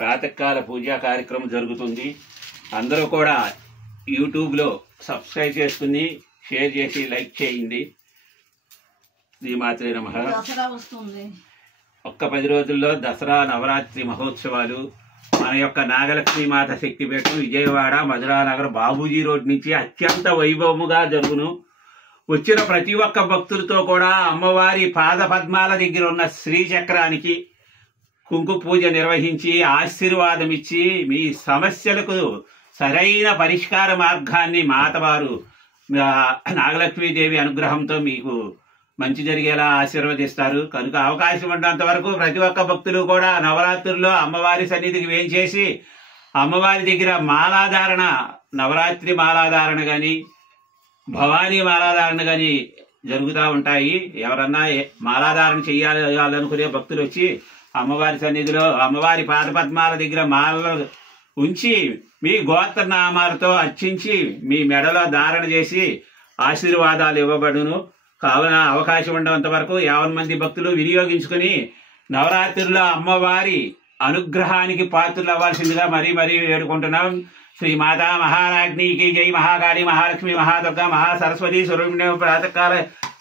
ప్రాతకాల పూజా కార్యక్రమం జరుగుతుంది. అందరూ కూడా యూట్యూబ్లో సబ్స్క్రైబ్ చేసుకుని షేర్ చేసి లైక్ చేయండి. శ్రీమాత్రే నమః. దసరా వస్తుంది. ఒక్క 10 రోజుల్లో దసరా నవరాత్రి మహోత్సవాలు మన యొక్క నాగలక్ష్మీ మాత శక్తిపీఠం విజయవాడ మధురానగర్ బాబూజీ రోడ్ నుంచి అత్యంత వైభవముగా జరుగును. వచ్చిన ప్రతి ఒక్క భక్తులతో కూడా అమ్మవారి పాద పద్మాల దగ్గర ఉన్న శ్రీచక్రానికి కుంకుమ పూజ నిర్వహించి ఆశీర్వాదం ఇచ్చి మీ సమస్యలకు సరైన పరిష్కార మార్గాన్ని మాతవారు నాగలక్ష్మీదేవి అనుగ్రహంతో మీకు మంచి జరిగేలా ఆశీర్వదిస్తారు. కనుక అవకాశం ఉన్నంత వరకు ప్రతి ఒక్క భక్తులు కూడా నవరాత్రుల్లో అమ్మవారి సన్నిధికి వేంచేసి అమ్మవారి దగ్గర మాలాధారణ, నవరాత్రి మాలాధారణ కానీ భవానీ మాలాధారణ కానీ జరుగుతూ ఉంటాయి. ఎవరన్నా మాలాధారణ చేయాలనుకునే భక్తులు వచ్చి అమ్మవారి సన్నిధిలో అమ్మవారి పాదపద్మాల దగ్గర మాలలు ఉంచి మీ గోత్రనామాలతో అర్చించి మీ మెడలో ధారణ చేసి ఆశీర్వాదాలు ఇవ్వబడును. కావున అవకాశం ఉన్నంత వరకు 50 మంది భక్తులు వినియోగించుకుని నవరాత్రుల్లో అమ్మవారి అనుగ్రహానికి పాత్రలు అవ్వాల్సిందిగా మరీ వేడుకుంటున్నాం. శ్రీ మాతా మహారాజ్ఞికి జై. మహాకాళి, మహాలక్ష్మి, మహాదుర్గా, మహాసరస్వతి స్వరూపిణి ప్రాతకాల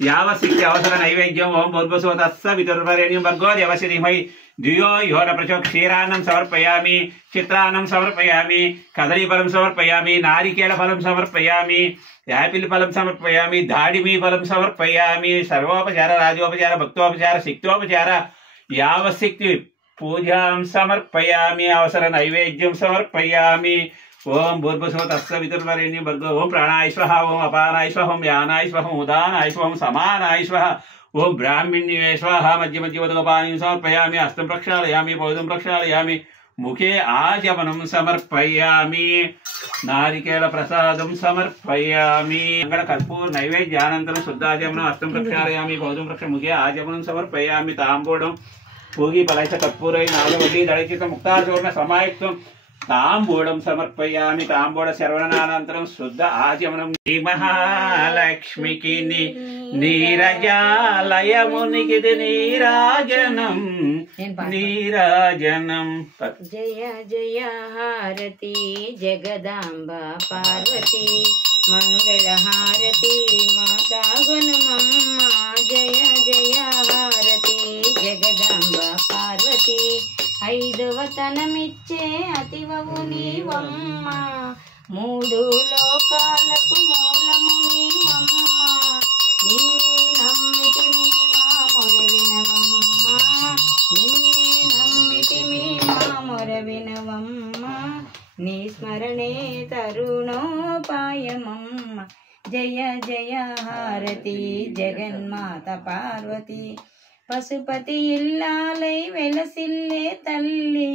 యావశక్తి అవసర నైవేద్యం. ఓం భూర్భువః తత్స వితుర్వరేణ్యం భర్గో దేవస్య ధీమహి ధియో యో న ప్రచోదయాత్. క్షీరాన్నం సమర్పయామి, చిత్రాన్నం సమర్పయామి, కదళీ ఫలం సమర్పయామి, నారికేళ ఫలం సమర్పయామి, యాపిల్ ఫలం సమర్పయామి, దాడిమీ ఫలం సమర్పయామి. సర్వోపచార, రాజోపచార, భక్తోపచార, శక్తోపచార యావశక్తి పూజాం సమర్పయామి. అవసర నైవేద్యం సమర్పయామి. ఓం భూర్భువః తత్స వితుర్వరేణ్యం భర్గో. ఓం ప్రాణాయ స్వః, ఓం అపానాయ స్వః, ఓం యానాయ స్వః, ఓం ఉదానాయ స్వః, ఓం సమానాయ స్వః, ఓం బ్రాహ్మణ్యే స్వః. మధ్య మధ్య వదోపానీయం సమర్పయామి. హస్తం ప్రక్షాళయామి, పౌదం ప్రక్షాళయామి, ముఖే ఆచమనం సమర్పయామి, నారికేళ ప్రసాదం సమర్పయామి. మంగళ కర్పూర నైవేద్యానంతరం శుద్ధాచమనం. హస్తం ప్రక్షాళయామి, పౌదం ప్రక్ష, ముఖే ఆచమనం సమర్పయామి. తాంబూలం పూగి ఫలైత కర్పూరై నాగవల్లి దళిత ముక్తాచూర్ణ సమాయుక్తం తాంబూలం సమర్పయామి. తాంబూల శరవణానంతరం శుద్ధ ఆచమనం. మహాలక్ష్మికి నీరజాలయమునికి నీరాజనం నీరాజనం. జయ జయ హారతి జగదాంబ పార్వతి, మంగళ హారతి మాతా గుణమమ్మ. జయ జయ హారతి జగదాంబ పార్వతి, 5వ తనమిచ్చే అతివవు నీవమ్మ. 3 లోకాలకు మూలము నీవమ్మ. నిన్నే నమ్మితిమి మా మొర వినవమ్మ, నిన్నే నమ్మితిమి మా మొర వినవమ్మ. నీ స్మరణే తరుణోపాయమమ్మ. జయ జయ హారతి జగన్మాత పార్వతి, పశుపతి ఇల్లాలై వెలసిల్లే తల్లి,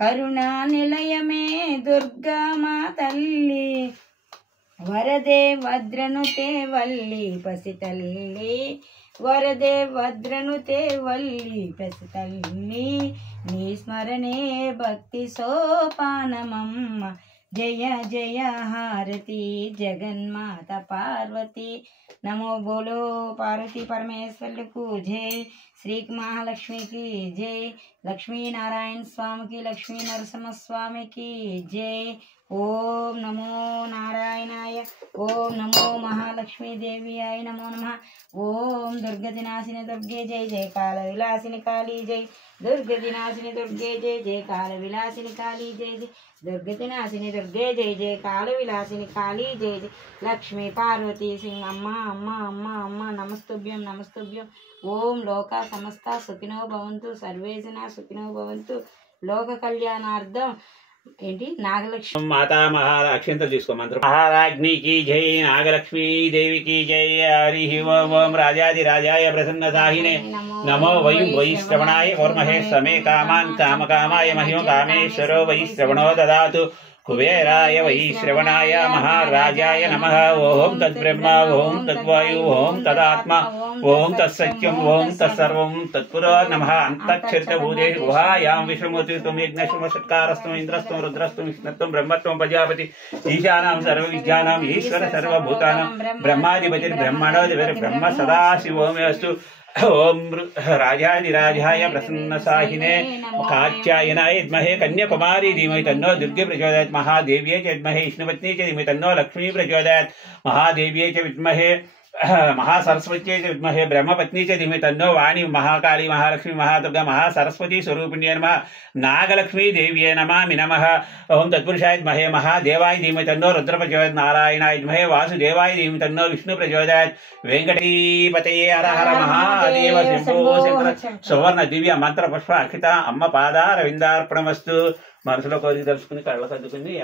కరుణా నిలయమే దుర్గా మా తల్లి. వరదే వద్రనుతే వల్లి పసి తల్లి, వరదే వద్రనుతే వల్లి పసి తల్లి. నీ స్మరణే భక్తి సోపానమమ్మ. జయ జయ హారతి జగన్మాత పార్వతి. నమో బోలో పార్వతీ పరమేశ్వరులకు జై. శ్రీ మహాలక్ష్మికి జై. లక్ష్మీనారాయణ స్వామికి, లక్ష్మీ నరసింహస్వామికి జై. ఓం నమో నారాయణాయ, ఓం నమో మహాలక్ష్మీదేవ్యాయ నమో నమః. ఓం దుర్గదినాశిని దుర్గే జై జయ కాల విలాసిని కాళీ జై. దుర్గదినాశిని దుర్గే జై జయ కాల విలాసిని కాళీ జై జై. దుర్గదినాశిని దుర్గే జై జయ కాల విలాసిని కాళీ జై జై. లక్ష్మీ పార్వతీ సింగ్ అమ్మ అమ్మ అమ్మ అమ్మ నమస్తుభ్యం నమస్తుభ్యం. ఓం లోకా సమస్త సుఖినో భవంతు, సర్వే జనా సుఖినో భవంతు. లోక కళ్యాణార్థం ఏంటి నాగలక్ష్మి మాతా అక్షంతలు తీసుకో మంత్రం. మహారాజ్ఞికి జై, నాగలక్ష్మీ దేవికి జై. హరి ఓం రాజాది రాజాయ ప్రసన్న సాహినే నమో వై శ్రవణాయ వర్మహే సమే కామాన్ కామకామాయ మహ్యం కామేశ్వరో వై శ్రవణో దదాతు. కుబేరాయ వై శ్రవణాయ మహారాజాయ నమః. ఓం తద్బ్రహ్మ, ఓం తద్వాయు, ఓం తదాత్మ, ఓం తత్సత్యం, ఓం తత్సర్వం తత్పురో నమః. అంతఃక్షరిత భూదే గుహాయాం విశ్వమూర్తి త్వం యజ్ఞశ్వమసత్కారస్త్వం ఇంద్రస్త్వం రుద్రస్త్వం విష్ణుత్వం బ్రహ్మత్వం ప్రజాపతి ఈశానాం సర్వ విద్యానాం ఈశ్వర సర్వభూతానాం బ్రహ్మాధిపతి బ్రహ్మణోధిపతి బ్రహ్మ సదాశివోమే అస్తు. ఓం రాజాదిరాజాయ ప్రసన్నసాహినే కాత్యాయనాయ విద్మహే కన్యాకుమారీ ధీమహి తన్నో దుర్గే ప్రచోదయాత్ మహాదేవ్యై చ విద్మహే విష్ణుపత్న్యై చ ధీమహి తన్నో లక్ష్మీ ప్రచోదయాత్ మహాదేవ్యై చ విద్మహే महासरस्वत्यै च विद्महे ब्रह्मपत्नी च धीमहि तन्नो वाणी महाकाली महालक्ष्मी महादुर्गा महासरस्वती स्वरूपिण्यै नमः नागलक्ष्मी देव्यै नमामि नमः ओं तत्पुरुषाय विद्महे महादेवाय धीमहि तन्नो रुद्रप्रचोदयात् नारायणाय विद्महे वासुदेवाय धीमहि तन्नो विष्णु प्रचोदयात् वेंकटीपतये हर हर महादेव शंभो शंकर सुवर्ण दिव्य मंत्र पुष्प अक्षिता अम्म पादारविंदार्पणमस्तु మనసులో కోరిక తెలుసుకుని కళ్ళకు అద్దుకుని